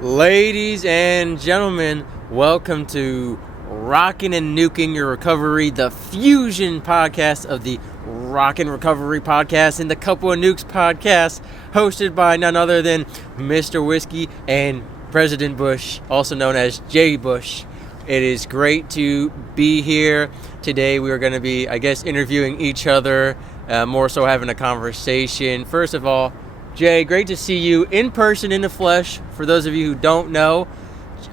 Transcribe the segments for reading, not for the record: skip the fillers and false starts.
Ladies and gentlemen, welcome to Rockin and Nuking Your Recovery, the fusion podcast of the Rockin' Recovery podcast and the Couple of Nukes podcast, hosted by none other than Mr. Whiskey and President Bush, also known as J. Bush. It is great to be here. Today we are going to be, interviewing each other, more so having a conversation. First of all, Jay, great to see you in person, in the flesh. For those of you who don't know,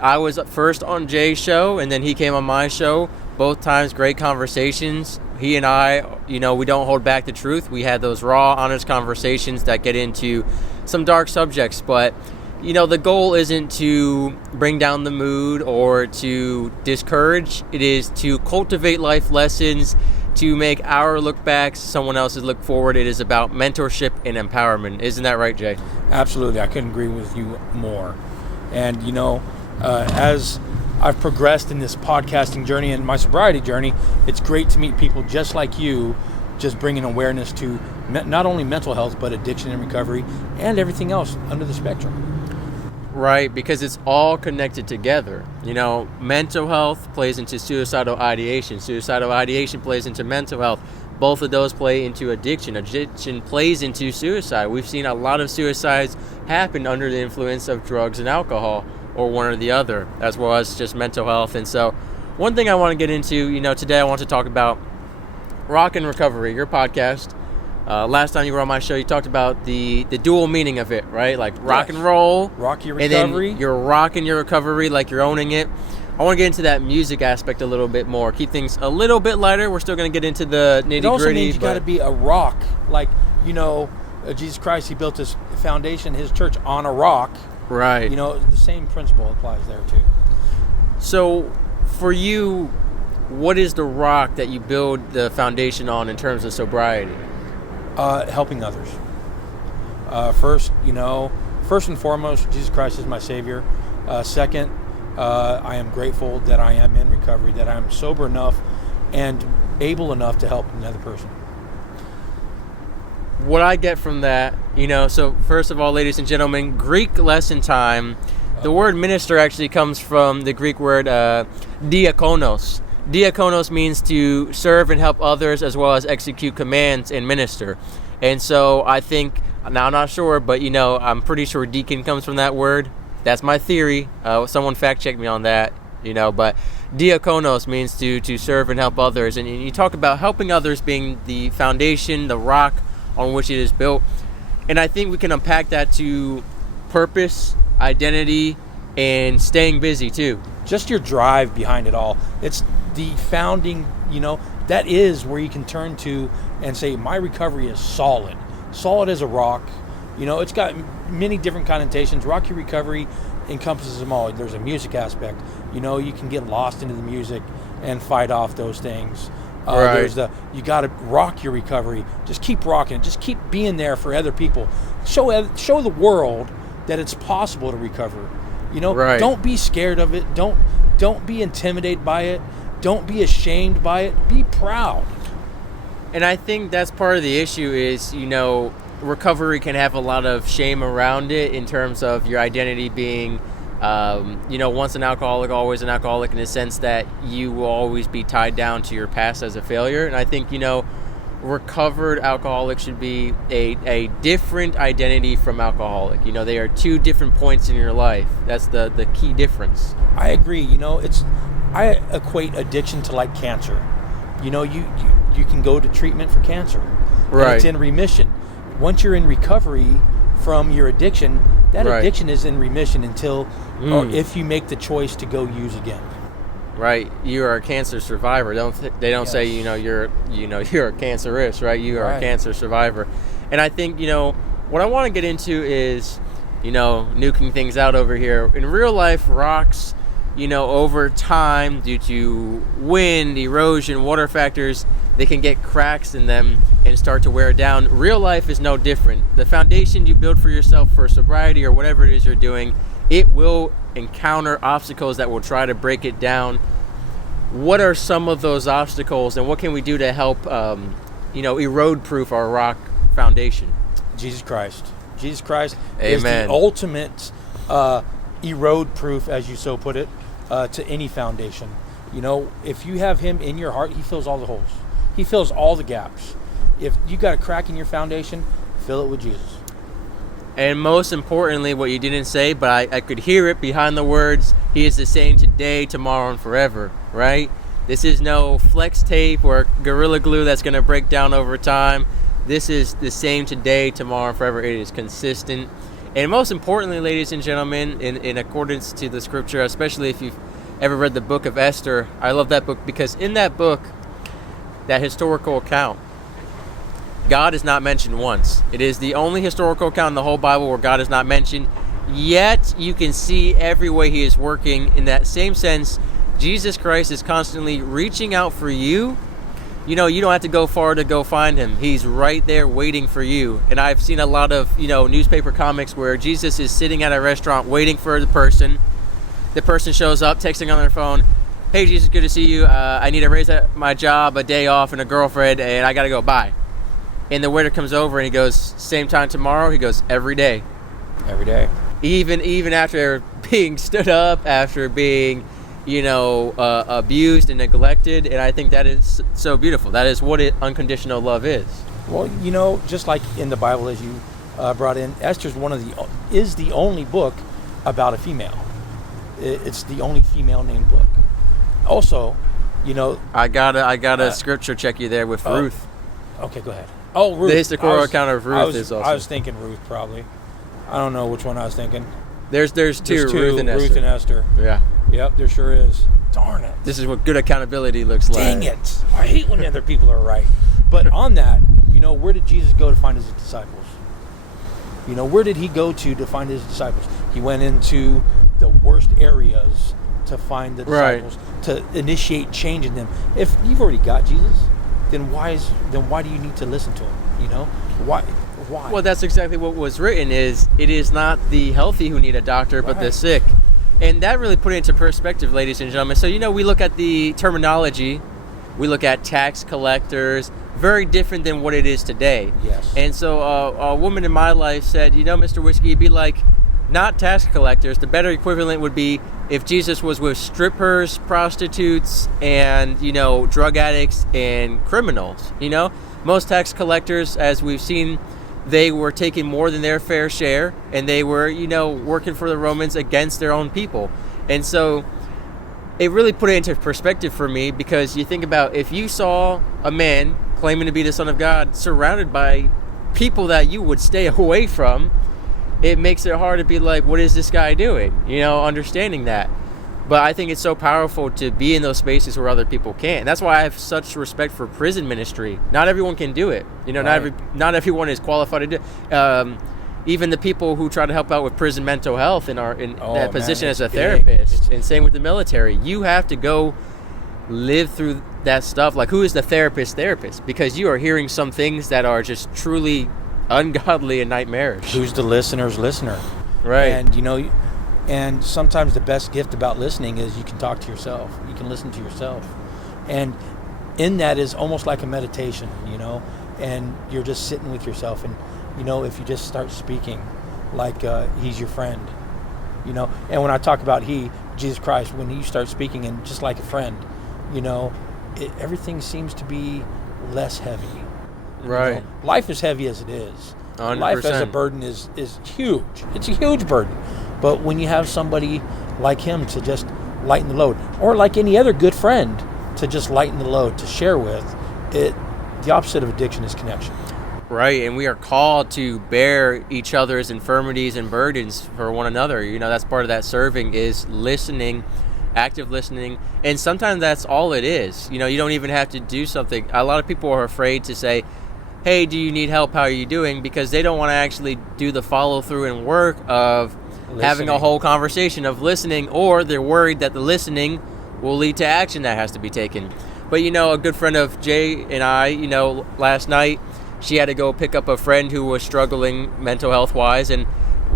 I was first on Jay's show, and then he came on my show. Both times, great conversations. He and I, we don't hold back the truth. We had those raw, honest conversations that get into some dark subjects. But, the goal isn't to bring down the mood or to discourage. It is to cultivate life lessons, to make our look backs someone else's look forward. It is about mentorship and empowerment. Isn't that right, Jay? Absolutely. I couldn't agree with you more. And, as I've progressed in this podcasting journey and my sobriety journey, it's great to meet people just like you, just bringing awareness to not only mental health, but addiction and recovery and everything else under the spectrum. Right, because it's all connected together. Mental health plays into suicidal ideation. Suicidal ideation plays into mental health. Both of those play into addiction. Addiction plays into suicide. We've seen a lot of suicides happen under the influence of drugs and alcohol, or one or the other, as well as just mental health. And so one thing I want to get into, today I want to talk about Rockin' Recovery, your podcast. Last time you were on my show, you talked about the dual meaning of it, right? Like rock and roll. Rock your recovery. And then you're rocking your recovery, like you're owning it. I want to get into that music aspect a little bit more. Keep things a little bit lighter. We're still going to get into the nitty-gritty. It also means you got to be a rock. Like, Jesus Christ, he built his foundation, his church, on a rock. Right. The same principle applies there, too. So, for you, what is the rock that you build the foundation on in terms of sobriety? Helping others. First and foremost, Jesus Christ is my Savior. Second, I am grateful that I am in recovery, that I'm sober enough and able enough to help another person. What I get from that, so first of all, ladies and gentlemen, Greek lesson time. The word minister actually comes from the Greek word diakonos. Diakonos means to serve and help others as well as execute commands and minister. And so I think, now I'm not sure, but I'm pretty sure deacon comes from that word. That's my theory. Someone fact check me on that, but diakonos means to serve and help others. And you talk about helping others being the foundation, the rock on which it is built. And I think we can unpack that to purpose, identity, and staying busy too. Just your drive behind it all. It's the founding, that is where you can turn to and say, my recovery is solid as a rock. It's got many different connotations. Rocky recovery encompasses them all. There's a music aspect. You can get lost into the music and fight off those things. Right. There's you got to rock your recovery. Just keep rocking. Just keep being there for other people. Show the world that it's possible to recover. Right. Don't be scared of it. Don't be intimidated by it. Don't be ashamed by it. Be proud. And I think that's part of the issue is, recovery can have a lot of shame around it in terms of your identity being, once an alcoholic, always an alcoholic, in the sense that you will always be tied down to your past as a failure. And I think, recovered alcoholic should be a different identity from alcoholic. They are two different points in your life. That's the key difference. I agree. I equate addiction to like cancer. You can go to treatment for cancer. Right. And it's in remission. Once you're in recovery from your addiction, that right. addiction is in remission until or if you make the choice to go use again. Right, you are a cancer survivor. They don't yes. say you're a cancerous, right? You are right. a cancer survivor. And I think what I want to get into is nuking things out over here. In real life, rocks, over time, due to wind, erosion, water factors, they can get cracks in them and start to wear down. Real life is no different. The foundation you build for yourself for sobriety or whatever it is you're doing, it will encounter obstacles that will try to break it down. What are some of those obstacles, and what can we do to help erode proof our rock foundation? Jesus Christ. Jesus Christ Amen. is the ultimate erode proof, as you so put it, to any foundation. You know, if you have him in your heart, he fills all the holes. He fills all the gaps. If you got a crack in your foundation, fill it with Jesus. And most importantly, what you didn't say, but I could hear it behind the words, he is the same today, tomorrow, and forever, right? This is no flex tape or Gorilla Glue that's going to break down over time. This is the same today, tomorrow, and forever. It is consistent. And most importantly, ladies and gentlemen, in accordance to the scripture, especially if you've ever read the book of Esther, I love that book because in that book, that historical account, God is not mentioned once. It is the only historical account in the whole Bible where God is not mentioned. Yet, you can see every way he is working. In that same sense, Jesus Christ is constantly reaching out for you. You know, you don't have to go far to go find him. He's right there waiting for you. And I've seen a lot of, newspaper comics where Jesus is sitting at a restaurant waiting for the person. The person shows up, texting on their phone. Hey, Jesus, good to see you. I need a raise at my job, a day off, and a girlfriend, and I got to go. Bye. And the waiter comes over and he goes, same time tomorrow? He goes, every day. Every day. Even after being stood up, after being, abused and neglected. And I think that is so beautiful. That is what unconditional love is. Well, just like in the Bible, as you brought in, Esther's is the only book about a female. It's the only female named book. Also, I gotta scripture check you there with Ruth. Okay, go ahead. Oh, Ruth. The historical account of Ruth is also. I was thinking Ruth, probably. I don't know which one I was thinking. There's two, Ruth and Esther. Ruth and Esther. Yeah. Yep, there sure is. Darn it. This is what good accountability looks like. Dang it. I hate when other people are right. But on that, where did Jesus go to find his disciples? Where did he go to find his disciples? He went into the worst areas to find the disciples, to initiate change in them. If you've already got Jesus, then why do you need to listen to him? Why? Well, that's exactly what was written. It is not the healthy who need a doctor, but the sick. And that really put it into perspective, ladies and gentlemen. So, we look at the terminology, we look at tax collectors, very different than what it is today. Yes. And so a woman in my life said, Mr. Whiskey, it'd be like not tax collectors. The better equivalent would be if Jesus was with strippers, prostitutes, and, drug addicts and criminals. Most tax collectors, as we've seen, they were taking more than their fair share, and they were, working for the Romans against their own people. And so it really put it into perspective for me, because you think about if you saw a man claiming to be the Son of God surrounded by people that you would stay away from, it makes it hard to be like, what is this guy doing? Understanding that. But I think it's so powerful to be in those spaces where other people can't. And that's why I have such respect for prison ministry. Not everyone can do it. Not everyone is qualified to do it. Even the people who try to help out with prison mental health and are in that position as a therapist. And same with the military. You have to go live through that stuff. Like, who is the therapist? Because you are hearing some things that are just truly ungodly and nightmarish. Who's the listener's listener? Right. And, and sometimes the best gift about listening is you can talk to yourself. You can listen to yourself. And in that is almost like a meditation, and you're just sitting with yourself. And, if you just start speaking like he's your friend, and when I talk about Jesus Christ, when you start speaking and just like a friend, everything seems to be less heavy. Right. Life is heavy as it is. 100%. Life as a burden is huge. It's a huge burden. But when you have somebody like him to just lighten the load, or like any other good friend to just lighten the load, to share with, the opposite of addiction is connection. Right, and we are called to bear each other's infirmities and burdens for one another. That's part of that serving is listening, active listening, and sometimes that's all it is. You don't even have to do something. A lot of people are afraid to say, hey, do you need help? How are you doing? Because they don't want to actually do the follow through and work of having a whole conversation, of listening, or they're worried that the listening will lead to action that has to be taken. But, a good friend of Jay and I, last night, she had to go pick up a friend who was struggling mental health wise. And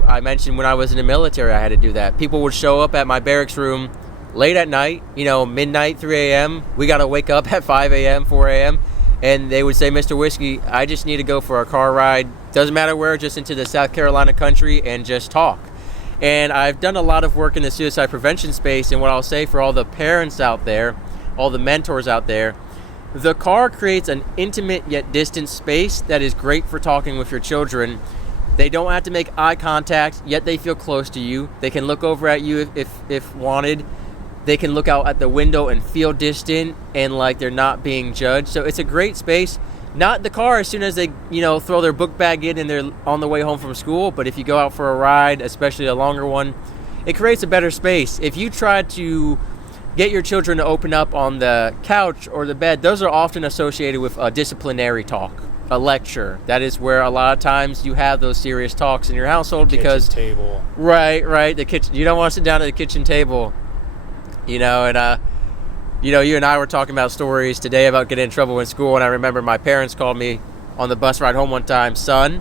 I mentioned when I was in the military, I had to do that. People would show up at my barracks room late at night, midnight, 3 a.m. We got to wake up at 5 a.m., 4 a.m. And they would say, Mr. Whiskey, I just need to go for a car ride. Doesn't matter where, just into the South Carolina country and just talk. And I've done a lot of work in the suicide prevention space, and what I'll say for all the parents out there, all the mentors out there, the car creates an intimate yet distant space that is great for talking with your children. They don't have to make eye contact, yet they feel close to you. They can look over at you if wanted. They can look out at the window and feel distant and like they're not being judged. So it's a great space. Not the car as soon as they, throw their book bag in and they're on the way home from school, but if you go out for a ride, especially a longer one, it creates a better space. If you try to get your children to open up on the couch or the bed, those are often associated with a disciplinary talk, a lecture. That is where a lot of times you have those serious talks in your household because kitchen table. Right, the kitchen. You don't want to sit down at the kitchen table, you and you and I were talking about stories today about getting in trouble in school, and I remember my parents called me on the bus ride home one time. Son,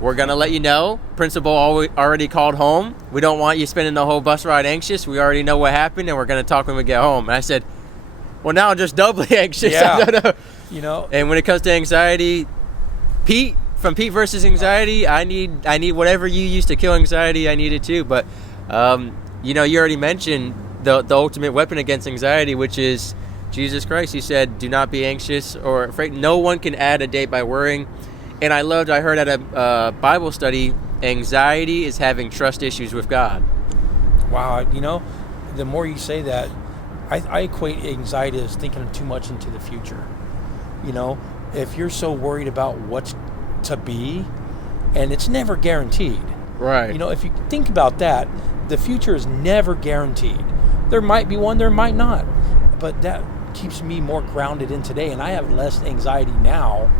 we're going to let you know, principal already called home. We don't want you spending the whole bus ride anxious. We already know what happened, and we're going to talk when we get home. And I said, well, now I'm just doubly anxious. Yeah. And when it comes to anxiety, from Pete versus Anxiety, I need whatever you used to kill anxiety, I need it too. But, you already mentioned the ultimate weapon against anxiety, which is Jesus Christ. He said, do not be anxious or afraid. No one can add a day by worrying. And I heard at a Bible study, anxiety is having trust issues with God. Wow, the more you say that, I equate anxiety as thinking too much into the future. If you're so worried about what's to be, and it's never guaranteed. Right. If you think about that, the future is never guaranteed. There might be one, there might not. But that keeps me more grounded in today, and I have less anxiety now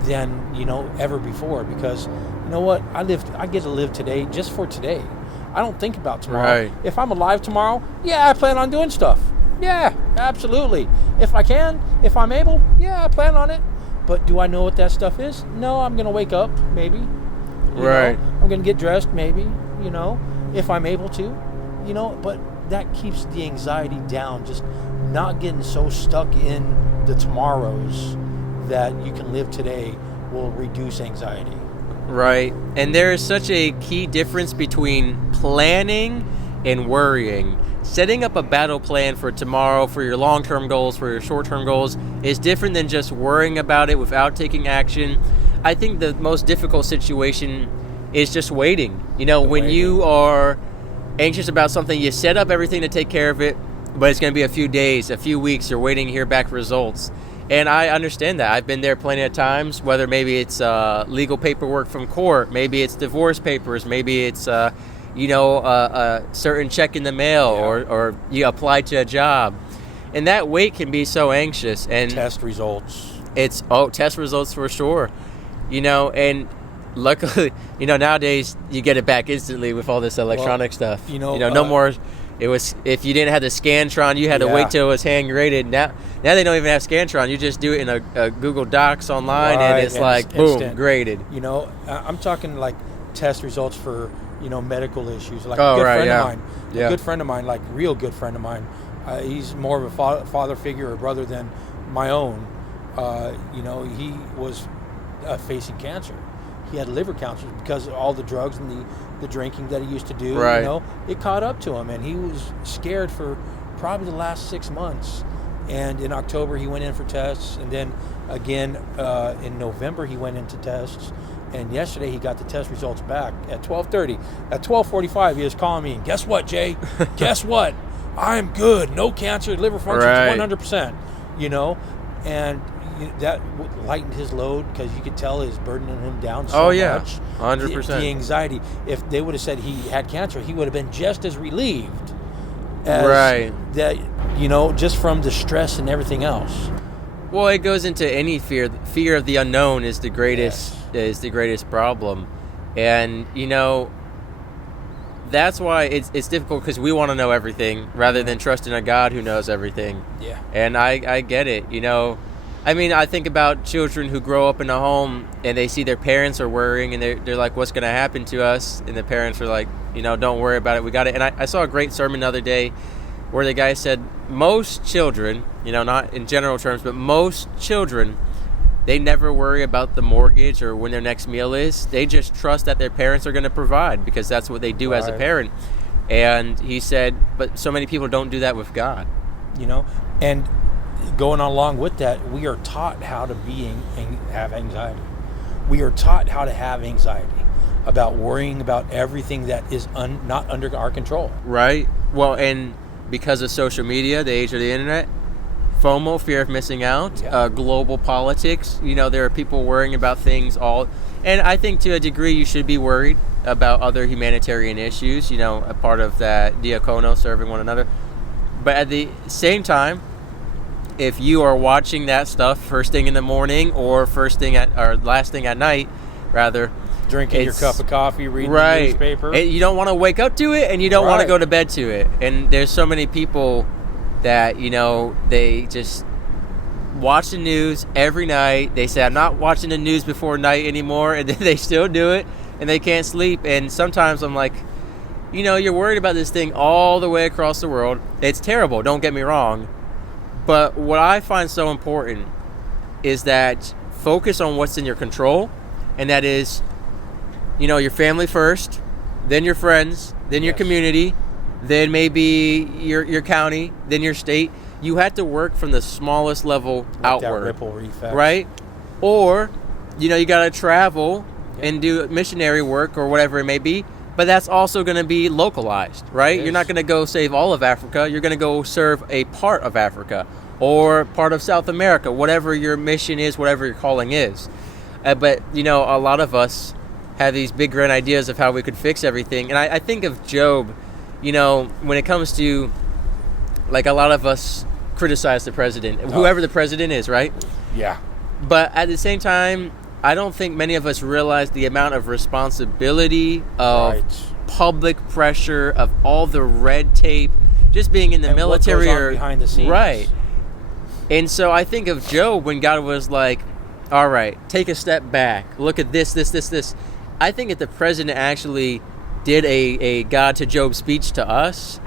than ever before, because you know what, I get to live today just for today. I don't think about tomorrow. Right. If I'm alive tomorrow, yeah, I plan on doing stuff. Yeah, absolutely. If I can, if I'm able, yeah, I plan on it. But do I know what that stuff is? No, I'm gonna wake up, maybe. Right. I'm gonna get dressed, maybe. If I'm able to. But that keeps the anxiety down. Just not getting so stuck in the tomorrows that you can live today will reduce anxiety. Right. And there is such a key difference between planning and worrying. Setting up a battle plan for tomorrow, for your long-term goals, for your short-term goals, is different than just worrying about it without taking action. I think the most difficult situation is just waiting. When you are anxious about something, you set up everything to take care of it, but it's going to be a few days, a few weeks, you're waiting to hear back results. And I understand that. I've been there plenty of times, whether maybe it's legal paperwork from court, maybe it's divorce papers, maybe it's, a certain check in the mail, or you apply to a job. And that wait can be so anxious. And test results. Test results for sure. And luckily, nowadays you get it back instantly with all this electronic stuff. No more. It was, if you didn't have the Scantron, you had to wait till it was hand graded. Now they don't even have Scantron. You just do it in a Google Docs online, and it's boom, instant. graded. I'm talking like test results for medical issues. Like a good friend of mine, like real good friend of mine. He's more of a father figure or brother than my own. He was facing cancer. He had liver cancer because of all the drugs and the drinking that he used to do. Right. It caught up to him, and he was scared for probably the last 6 months. And in October, he went in for tests, and then again in November, he went into tests. And yesterday, he got the test results back at 12:30. At 12:45, he was calling me, and guess what, Jay? Guess what? I'm good. No cancer. Liver function's 100%. And that lightened his load, because you could tell it was burdening him down so much. 100%. The anxiety. If they would have said he had cancer, he would have been just as relieved as that, just from the stress and everything else. Well, it goes into any fear. Fear of the unknown is the greatest problem. And, that's why it's difficult, because we want to know everything rather than trusting a God who knows everything. Yeah. And I get it, I think about children who grow up in a home and they see their parents are worrying, and they're like, what's going to happen to us? And the parents are like, don't worry about it. We got it. And I saw a great sermon the other day where the guy said most children, not in general terms, but most children they never worry about the mortgage or when their next meal is. They just trust that their parents are going to provide because that's what they do as a parent. And he said, but so many people don't do that with God. And going along with that, we are taught how to have anxiety. We are taught how to have anxiety about worrying about everything that is not under our control. Right. Well, and because of social media, the age of the internet, FOMO, fear of missing out, global politics, there are people worrying about things and I think to a degree you should be worried about other humanitarian issues, a part of that diakonos, serving one another. But at the same time, if you are watching that stuff first thing in the morning or last thing at night, rather, drinking your cup of coffee, reading the newspaper, and you don't want to wake up to it and you don't want to go to bed to it. And there's so many people that, they just watch the news every night. They say, I'm not watching the news before night anymore, and then they still do it, and they can't sleep. And sometimes I'm like, you're worried about this thing all the way across the world. It's terrible, don't get me wrong. But what I find so important is that focus on what's in your control, and that is, your family first, then your friends, then your community, then maybe your county, then your state. You have to work from the smallest level outward. That ripple effect. Right? Or, you got to travel and do missionary work or whatever it may be, but that's also going to be localized, right? You're not going to go save all of Africa. You're going to go serve a part of Africa or part of South America, whatever your mission is, whatever your calling is. But, a lot of us have these big grand ideas of how we could fix everything. And I think of Job, when it comes to, like, a lot of us criticize the president, whoever the president is, right? Yeah. But at the same time, I don't think many of us realize the amount of responsibility of public pressure, of all the red tape, just being in the military what goes on behind the scenes. Right. And so I think of Job when God was like, all right, take a step back. Look at this. I think if the president actually did a God to Job speech to us,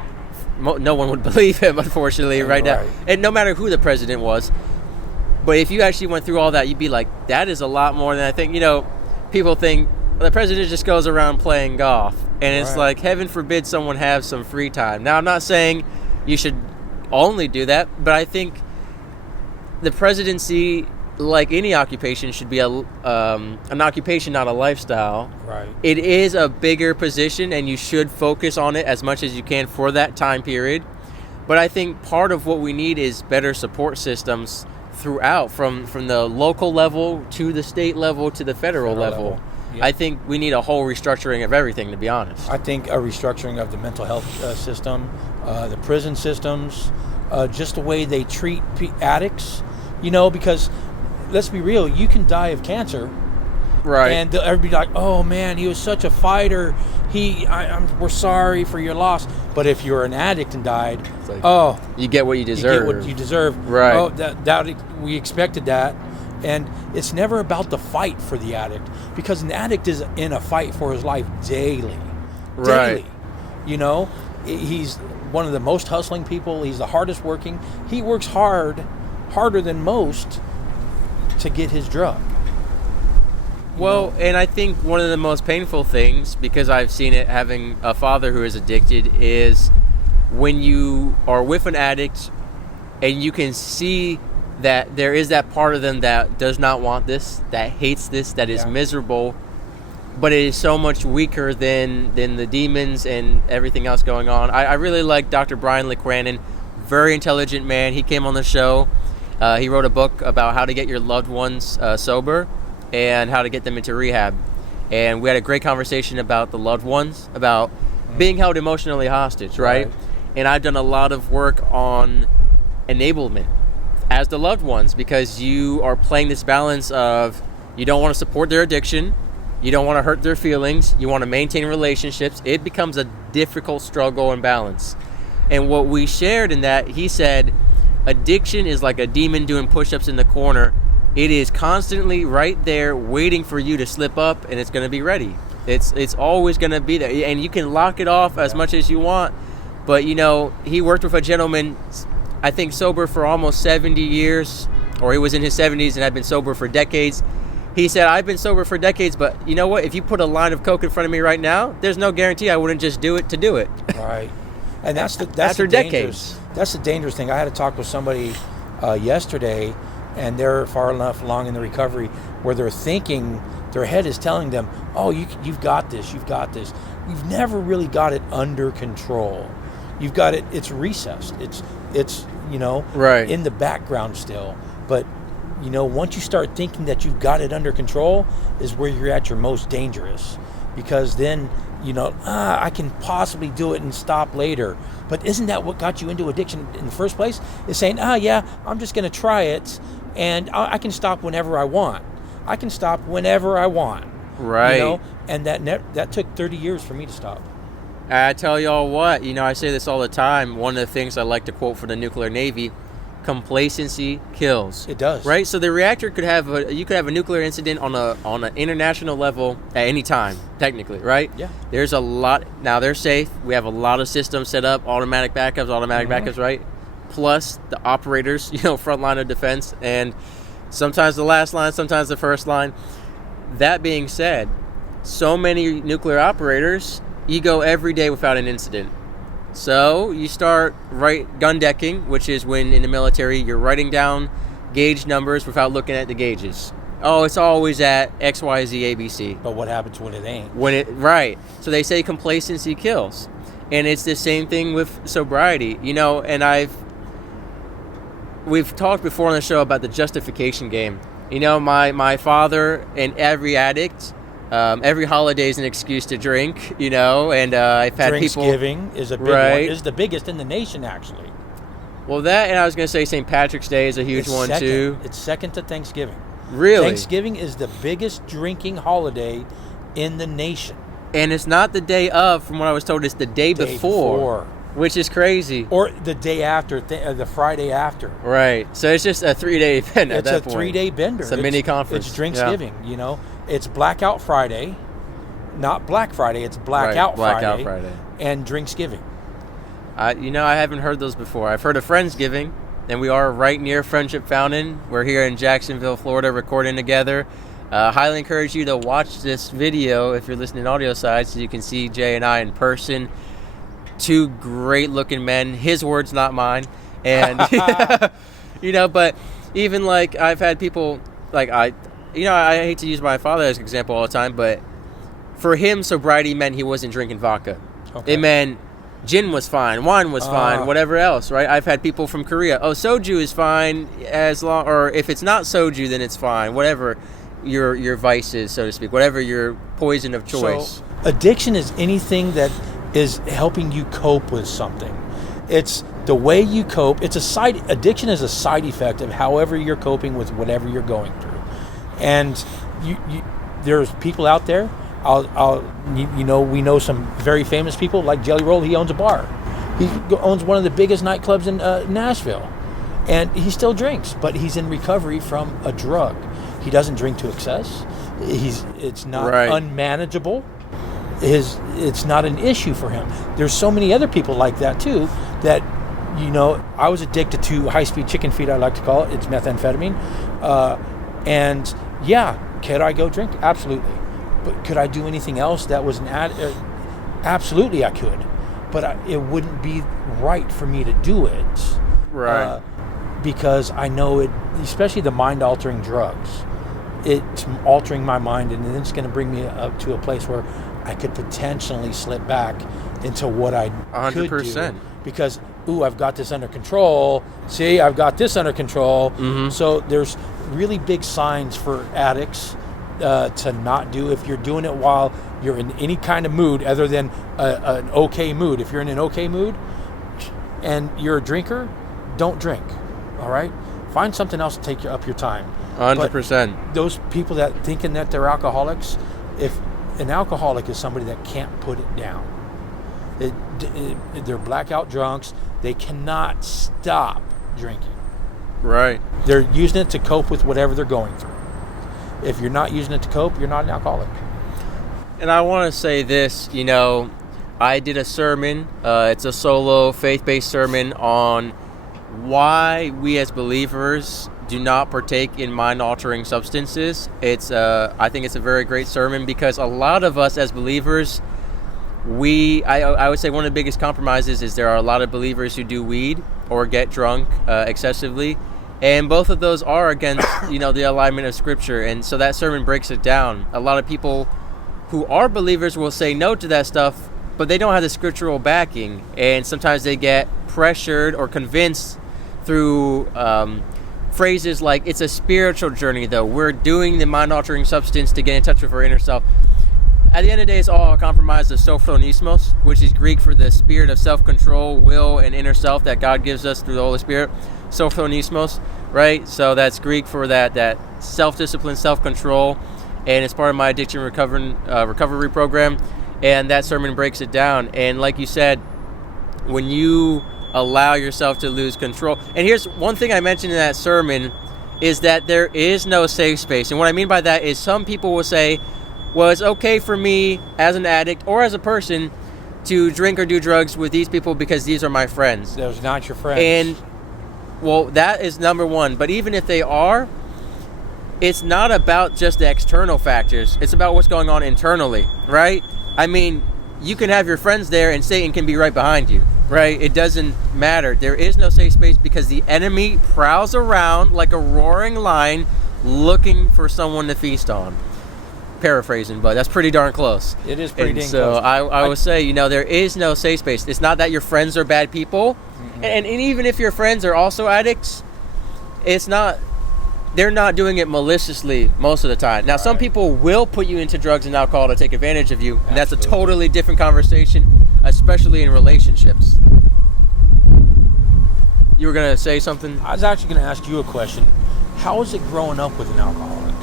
no one would believe him, unfortunately, right now. And no matter who the president was. But if you actually went through all that, you'd be like, that is a lot more than I think. People think the president just goes around playing golf. And it's like, heaven forbid someone have some free time. Now, I'm not saying you should only do that, but I think the presidency, like any occupation, should be an occupation, not a lifestyle. Right. It is a bigger position, and you should focus on it as much as you can for that time period. But I think part of what we need is better support systems throughout, from the local level to the state level to the federal level. I think we need a whole restructuring of everything, to be honest. I think a restructuring of the mental health system, the prison systems, just the way they treat addicts, because let's be real, you can die of cancer. Right. And everybody like, oh man, he was such a fighter. We're sorry for your loss. But if you're an addict and died, like, you get what you deserve. You get what you deserve. Right. Oh, that we expected that. And it's never about the fight for the addict, because an addict is in a fight for his life daily. Right. Daily. He's one of the most hustling people. He's the hardest working. He works harder than most to get his drug. Well, and I think one of the most painful things, because I've seen it having a father who is addicted, is when you are with an addict and you can see that there is that part of them that does not want this, that hates this, that is miserable, but it is so much weaker than the demons and everything else going on. I really like Dr. Brian LeQuanon, very intelligent man. He came on the show. He wrote a book about how to get your loved ones sober and how to get them into rehab. And we had a great conversation about the loved ones, about being held emotionally hostage, right? And I've done a lot of work on enablement as the loved ones, because you are playing this balance of, you don't want to support their addiction, you don't want to hurt their feelings, you want to maintain relationships. It becomes a difficult struggle and balance. And what we shared in that, he said, addiction is like a demon doing push-ups in the corner. It is constantly right there waiting for you to slip up, and it's going to be ready. It's always going to be there, and you can lock it off as much as you want. But he worked with a gentleman, I think sober for almost 70 years, or he was in his 70s and had been sober for decades. He said, I've been sober for decades, but you know what? If you put a line of coke in front of me right now, there's no guarantee I wouldn't just do it to do it. Right. And that's after the decades. That's the dangerous thing. I had a talk with somebody yesterday, and they're far enough along in the recovery where they're thinking, their head is telling them, oh, you've got this. You've never really got it under control. You've got it, it's recessed. It's right in the background still. But, once you start thinking that you've got it under control is where you're at your most dangerous. Because then, I can possibly do it and stop later. But isn't that what got you into addiction in the first place? Is saying, yeah, I'm just going to try it, and I can stop whenever I want. Right. And that took 30 years for me to stop. I tell y'all what, I say this all the time. One of the things I like to quote for the nuclear Navy: complacency kills. It does. Right? So the reactor you could have a nuclear incident on an international level at any time, technically, right? Yeah. There's a lot. Now they're safe. We have a lot of systems set up, automatic backups, right? Plus the operators, front line of defense, and sometimes the last line, sometimes the first line. That being said, so many nuclear operators, you go every day without an incident. So you start gun decking, which is when in the military you're writing down gauge numbers without looking at the gauges. Oh, it's always at X, Y, Z, A, B, C. But what happens when it ain't? Right. So they say complacency kills. And it's the same thing with sobriety. And we've talked before on the show about the justification game. My father and every addict, every holiday is an excuse to drink, and I've had people... Thanksgiving is a big one. Is the biggest in the nation, actually. Well, that, and I was going to say St. Patrick's Day is a huge one, too. It's second to Thanksgiving. Really? Thanksgiving is the biggest drinking holiday in the nation. And it's not the day of, from what I was told, it's the day before. Which is crazy. Or the day after, the Friday after. Right. So it's just a 3-day event at that point. It's a 3-day bender. It's a mini conference. It's Drinksgiving, It's Blackout Friday. Not Black Friday, it's Blackout Friday. And Drinksgiving. I haven't heard those before. I've heard of Friendsgiving, and we are right near Friendship Fountain. We're here in Jacksonville, Florida, recording together. Highly encourage you to watch this video if you're listening audio side so you can see Jay and I in person. Two great looking men, his words, not mine. And but even I've had people I hate to use my father as an example all the time, but for him sobriety meant he wasn't drinking vodka. Okay. It meant gin was fine, wine was fine, whatever else, right? I've had people from Korea, soju is fine as long, or if it's not soju then it's fine, whatever your vice is, so to speak, whatever your poison of choice. So addiction is anything that is helping you cope with something. It's the way you cope. Addiction is a side effect of however you're coping with whatever you're going through. And there's people out there. We know some very famous people like Jelly Roll. He owns a bar. He owns one of the biggest nightclubs in Nashville, and he still drinks, but he's in recovery from a drug. He doesn't drink to excess. It's not unmanageable. It's not an issue for him. There's so many other people like that too that I was addicted to high-speed chicken feed, I like to call it. It's methamphetamine. And could I go drink? Absolutely. But could I do anything else that was absolutely I could. But it wouldn't be right for me to do it. Right. Because I know it, especially the mind-altering drugs. It's altering my mind, and then it's going to bring me up to a place where I could potentially slip back into what I 100%. Could do. Because, I've got this under control. See, I've got this under control. Mm-hmm. So there's really big signs for addicts to not do if you're doing it while you're in any kind of mood other than an okay mood. If you're in an okay mood and you're a drinker, don't drink. All right? Find something else to take up your time. 100%. But those people that thinking that they're alcoholics, if an alcoholic is somebody that can't put it down. They're blackout drunks. They cannot stop drinking. Right. They're using it to cope with whatever they're going through. If you're not using it to cope, you're not an alcoholic. And I want to say this, I did a sermon. It's a solo faith-based sermon on why we as believers do not partake in mind-altering substances. I think it's a very great sermon, because a lot of us as believers, I would say one of the biggest compromises is there are a lot of believers who do weed or get drunk excessively, and both of those are against the alignment of Scripture. And so that sermon breaks it down. A lot of people who are believers will say no to that stuff, but they don't have the scriptural backing, and sometimes they get pressured or convinced through phrases like, it's a spiritual journey though, we're doing the mind-altering substance to get in touch with our inner self. At the end of the day, it's all a compromise of sophronismos, which is Greek for the spirit of self-control, will, and inner self that God gives us through the Holy Spirit. Sophronismos, right? So that's Greek for that self-discipline, self-control, and it's part of my addiction recovery program. And that sermon breaks it down. And like you said, when you allow yourself to lose control, and here's one thing I mentioned in that sermon, is that there is no safe space. And what I mean by that is, some people will say, well, it's okay for me as an addict or as a person to drink or do drugs with these people because these are my friends. Those are not your friends. And, well, that is number one. But even if they are, it's not about just the external factors. It's about what's going on internally, right? I mean, you can have your friends there and Satan can be right behind you, right? It doesn't matter. There is no safe space, because the enemy prowls around like a roaring lion looking for someone to feast on. Paraphrasing, but that's pretty darn close. It is pretty dang close. So I would say, there is no safe space. It's not that your friends are bad people. Mm-hmm. And even if your friends are also addicts, they're not doing it maliciously most of the time. Now, right. Some people will put you into drugs and alcohol to take advantage of you, and that's a totally different conversation, especially in relationships. You were going to say something? I was actually going to ask you a question. How is it growing up with an alcoholic?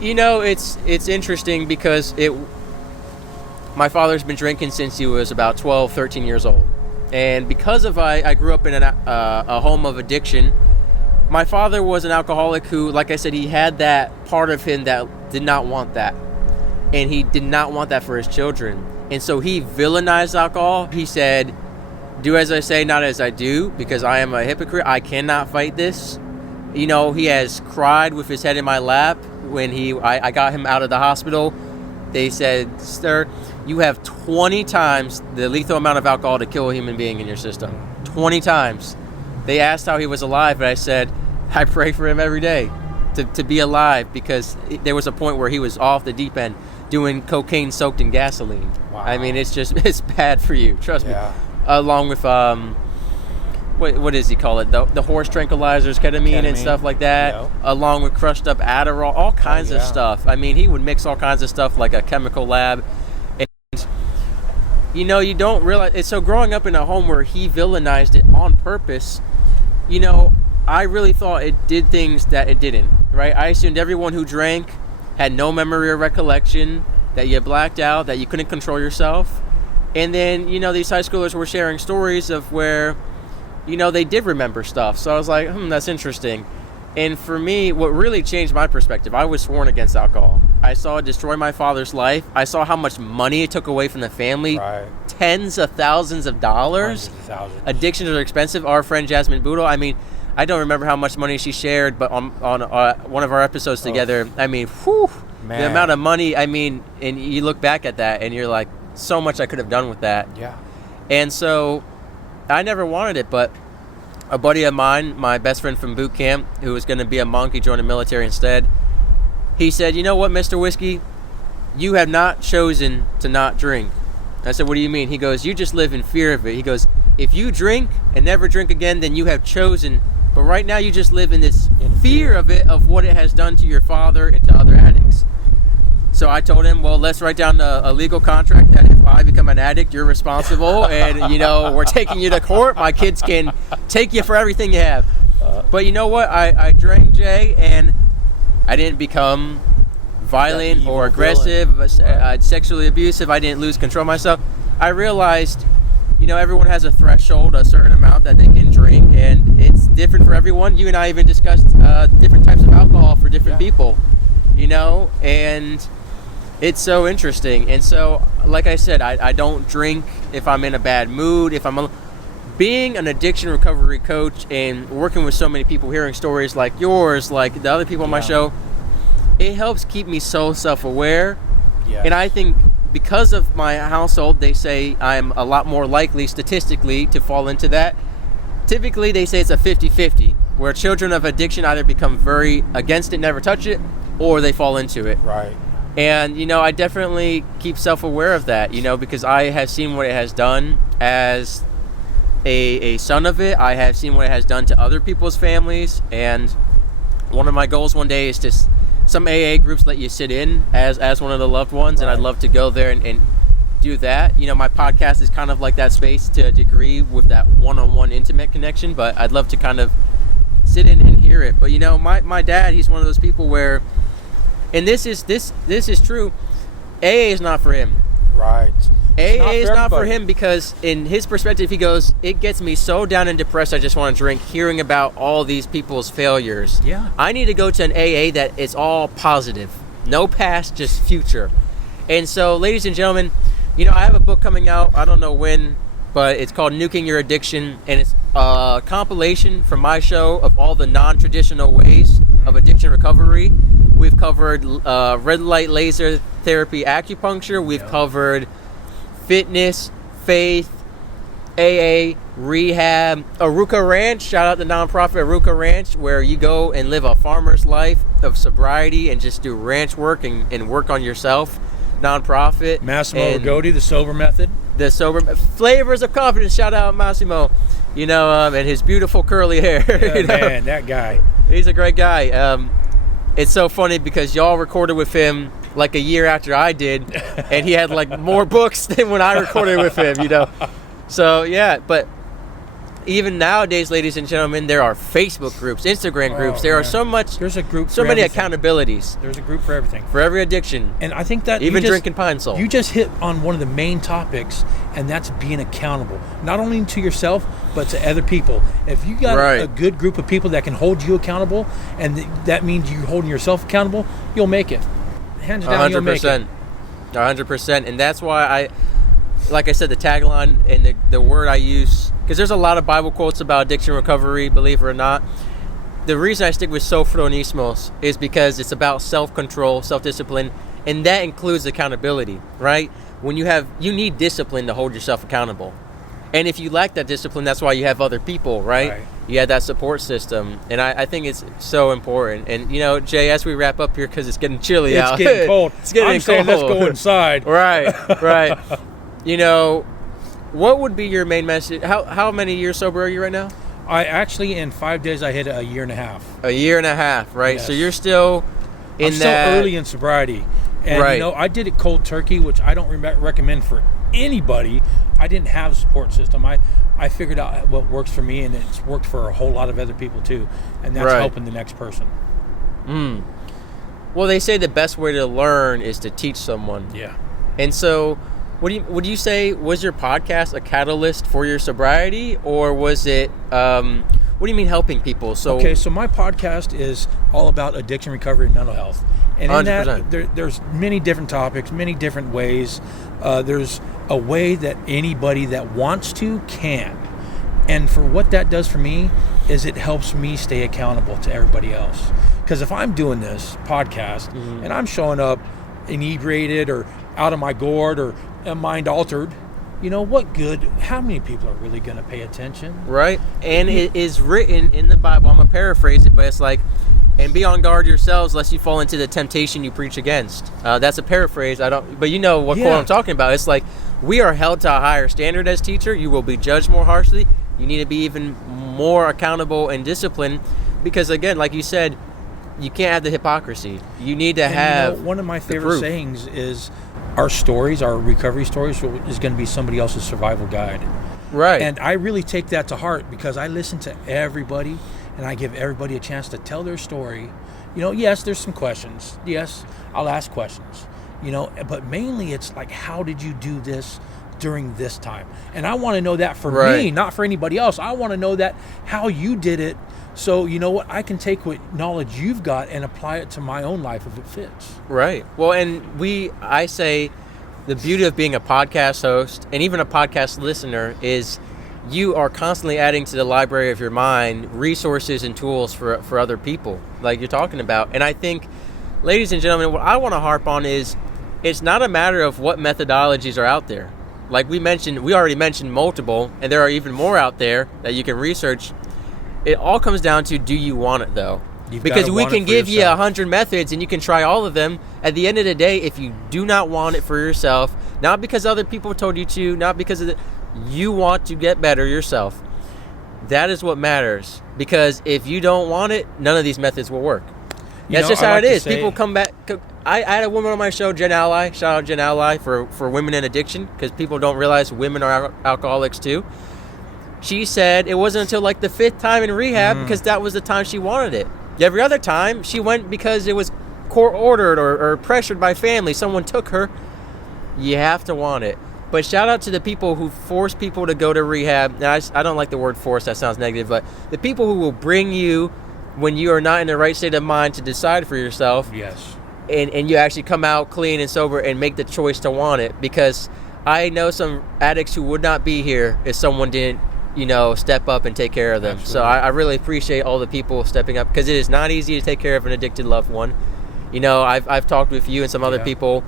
It's interesting, because my father's been drinking since he was about 12, 13 years old. And because I grew up in a home of addiction, my father was an alcoholic who, like I said, he had that part of him that did not want that. And he did not want that for his children. And so he villainized alcohol. He said, do as I say, not as I do, because I am a hypocrite. I cannot fight this. He has cried with his head in my lap when I got him out of the hospital. They said, sir, you have 20 times the lethal amount of alcohol to kill a human being in your system. 20 times. They asked how he was alive, and I said, I pray for him every day to be alive, because there was a point where he was off the deep end doing cocaine soaked in gasoline. Wow. I mean, it's bad for you, trust me. Along with what does he call it? The horse tranquilizers, ketamine and stuff like that. Yep. Along with crushed up Adderall, all kinds of stuff. I mean, he would mix all kinds of stuff like a chemical lab. And you don't realize it. So growing up in a home where he villainized it on purpose, I really thought it did things that it didn't, right? I assumed everyone who drank had no memory or recollection, that you blacked out, that you couldn't control yourself. And then, these high schoolers were sharing stories of where, they did remember stuff. So I was like, that's interesting. And for me, what really changed my perspective, I was sworn against alcohol. I saw it destroy my father's life. I saw how much money it took away from the family. Right. Tens of thousands of dollars. Hundreds of thousands. Addictions are expensive. Our friend Jasmine Boodle, I don't remember how much money she shared, but on one of our episodes together, the amount of money, and you look back at that and you're like, so much I could have done with that. Yeah. And so I never wanted it, but a buddy of mine, my best friend from boot camp, who was going to be a monk, he joined the military instead. He said, you know what, Mr. Whiskey, you have not chosen to not drink. I said, what do you mean? He goes, you just live in fear of it. He goes, if you drink and never drink again, then you have chosen. But right now you just live in this fear of it, of what it has done to your father and to other addicts. So I told him, well, let's write down a legal contract that if I become an addict, you're responsible. And, we're taking you to court. My kids can take you for everything you have. But you know what? I drank, Jay, and I didn't become violent or aggressive, sexually abusive. I didn't lose control of myself. I realized, everyone has a threshold, a certain amount that they can drink, and it's different for everyone. You and I even discussed different types of alcohol for different people, and it's so interesting. And so, like I said, I don't drink if I'm in a bad mood, being an addiction recovery coach and working with so many people, hearing stories like yours, like the other people on my show, it helps keep me so self-aware. Yes. And I think because of my household, they say I'm a lot more likely statistically to fall into that. Typically, they say it's a 50-50, where children of addiction either become very against it, never touch it, or they fall into it. Right. And, I definitely keep self-aware of that, because I have seen what it has done as a son of it. I have seen what it has done to other people's families. And one of my goals one day is to some AA groups let you sit in as one of the loved ones. Right. And I'd love to go there and do that. My podcast is kind of like that space to a degree with that one-on-one intimate connection, but I'd love to kind of sit in and hear it. But my dad, he's one of those people where, and this is true, AA is not for him. Right. AA is not for him because in his perspective, he goes, it gets me so down and depressed I just want to drink, hearing about all these people's failures. Yeah. I need to go to an AA that is all positive. No past, just future. And so, ladies and gentlemen, I have a book coming out, I don't know when, but it's called Nuking Your Addiction, and it's a compilation from my show of all the non-traditional ways of addiction recovery. We've covered red light laser therapy acupuncture. We've covered fitness, faith, AA, rehab, Aruka Ranch. Shout out the nonprofit Aruka Ranch, where you go and live a farmer's life of sobriety and just do ranch work and work on yourself. Nonprofit. Massimo Rigodi, the sober method. The sober flavors of confidence. Shout out Massimo, and his beautiful curly hair. Yeah, man, that guy. He's a great guy. It's so funny because y'all recorded with him like a year after I did, and he had like more books than when I recorded with him. So yeah, but even nowadays, ladies and gentlemen, there are Facebook groups, Instagram groups. There are so much. There's a group. So many accountabilities. There's a group for everything. For every addiction. And I think that even drinking Pine Sol. You just hit on one of the main topics, and that's being accountable, not only to yourself but to other people. If you got a good group of people that can hold you accountable, and that means you're holding yourself accountable, you'll make it. Hands down, 100%. You'll make it. 100%. And that's why like I said, the tagline and the word I use, because there's a lot of Bible quotes about addiction recovery, believe it or not. The reason I stick with sophronismos is because it's about self-control, self-discipline, and that includes accountability, right? When you need discipline to hold yourself accountable. And if you lack that discipline, that's why you have other people, right? You have that support system. And I think it's so important. And, Jay, as we wrap up here, because it's getting chilly out. It's getting cold. It's getting cold. Let's go inside. Right. What would be your main message? How many years sober are you right now? I actually, in 5 days, I hit a year and a half. A year and a half, right? Yes. So you're still I'm still early in sobriety. And, I did it cold turkey, which I don't recommend for anybody. I didn't have a support system. I figured out what works for me, and it's worked for a whole lot of other people, too. And that's helping the next person. Well, they say the best way to learn is to teach someone. Yeah. And so... Would you say, was your podcast a catalyst for your sobriety, or was it, what do you mean helping people? So my podcast is all about addiction recovery and mental health. And in 100%. That, there's many different topics, many different ways. There's a way that anybody that wants to can. And for what that does for me is it helps me stay accountable to everybody else. Because if I'm doing this podcast and I'm showing up inebriated or out of my gourd or mind altered, what good? How many people are really going to pay attention? Right. And it is written in the Bible. I'm going to paraphrase it, but it's like, and be on guard yourselves lest you fall into the temptation you preach against. That's a paraphrase. But you know what quote I'm talking about. It's like, we are held to a higher standard as teacher. You will be judged more harshly. You need to be even more accountable and disciplined because, again, like you said, you can't have the hypocrisy. You need to have one of my favorite sayings is our stories, our recovery stories, is going to be somebody else's survival guide. Right. And I really take that to heart because I listen to everybody and I give everybody a chance to tell their story. Yes, there's some questions. Yes, I'll ask questions. But mainly it's like, how did you do this during this time? And I want to know that for me, not for anybody else. I want to know that how you did it. So, you know what? I can take what knowledge you've got and apply it to my own life if it fits. Right. Well, and I say the beauty of being a podcast host and even a podcast listener is you are constantly adding to the library of your mind resources and tools for other people, like you're talking about. And I think, ladies and gentlemen, what I want to harp on is it's not a matter of what methodologies are out there. Like we already mentioned multiple, and there are even more out there that you can research. It all comes down to, do you want it, though? Because we can give you 100 methods and you can try all of them. At the end of the day, if you do not want it for yourself, not because other people told you to, not because of you want to get better yourself, that is what matters. Because if you don't want it, none of these methods will work. That's just how it is. People come back. I had a woman on my show, Jen Ally. Shout out Jen Ally for women in addiction, because people don't realize women are alcoholics too. She said it wasn't until like the 5th time in rehab, because that was the time she wanted it. Every other time, she went because it was court ordered or pressured by family. Someone took her. You have to want it. But shout out to the people who force people to go to rehab. Now, I don't like the word force. That sounds negative. But the people who will bring you when you are not in the right state of mind to decide for yourself. Yes. And you actually come out clean and sober and make the choice to want it. Because I know some addicts who would not be here if someone didn't, step up and take care of them. Absolutely. So I really appreciate all the people stepping up, because it is not easy to take care of an addicted loved one. I've talked with you and some other people,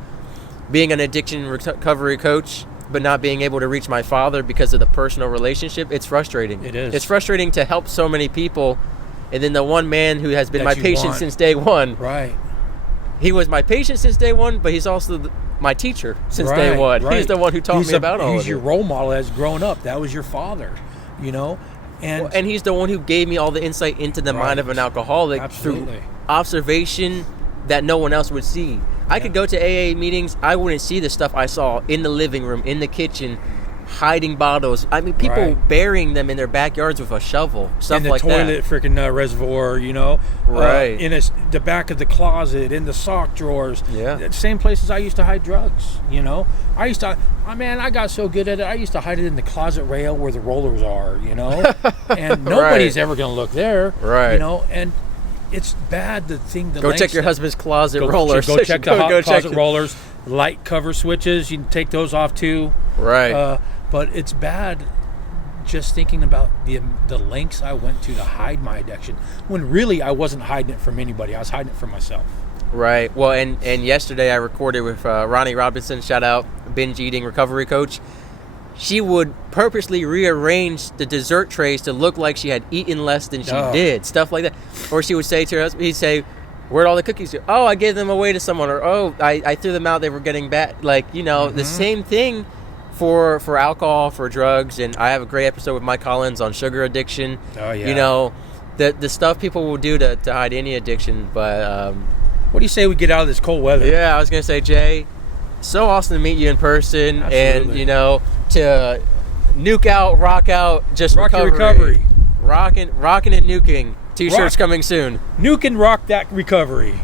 being an addiction recovery coach, but not being able to reach my father because of the personal relationship. It's frustrating. It is. It's frustrating to help so many people, and then the one man who has been my patient since day one. Right. He was my patient since day one, but he's also my teacher since day one. Right. He's the one who taught me about all of it. He's your role model as growing up. That was your father, And he's the one who gave me all the insight into the mind of an alcoholic through observation that no one else would see. I could go to AA meetings. I wouldn't see the stuff I saw in the living room, in the kitchen, hiding bottles. I mean, people burying them in their backyards with a shovel, stuff like that. In the toilet freaking reservoir, Right. In the back of the closet, in the sock drawers. Yeah. Same places I used to hide drugs, I used to, I got so good at it, I used to hide it in the closet rail where the rollers are, and nobody's ever going to look there, right. And it's bad, go check your husband's closet rollers. Go check the closet rollers, light cover switches, you can take those off too. Right. But it's bad just thinking about the lengths I went to hide my addiction, when really I wasn't hiding it from anybody. I was hiding it from myself. Right. Well, and yesterday I recorded with Ronnie Robinson, shout out, binge eating recovery coach. She would purposely rearrange the dessert trays to look like she had eaten less than she did, stuff like that. Or she would say to her husband, he'd say, "Where'd all the cookies go?" "Oh, I gave them away to someone," or "Oh, I threw them out, they were getting bad." Like, the same thing for alcohol, for drugs. And I have a great episode with Mike Collins on sugar addiction. Oh, yeah. The stuff people will do to hide any addiction. But what do you say we get out of this cold weather? Yeah, I was going to say, Jay, so awesome to meet you in person. Absolutely. And, to nuke out, rock out, just rock recovery. Rockin' and nuking. T-shirts coming soon. Nuke and rock that recovery.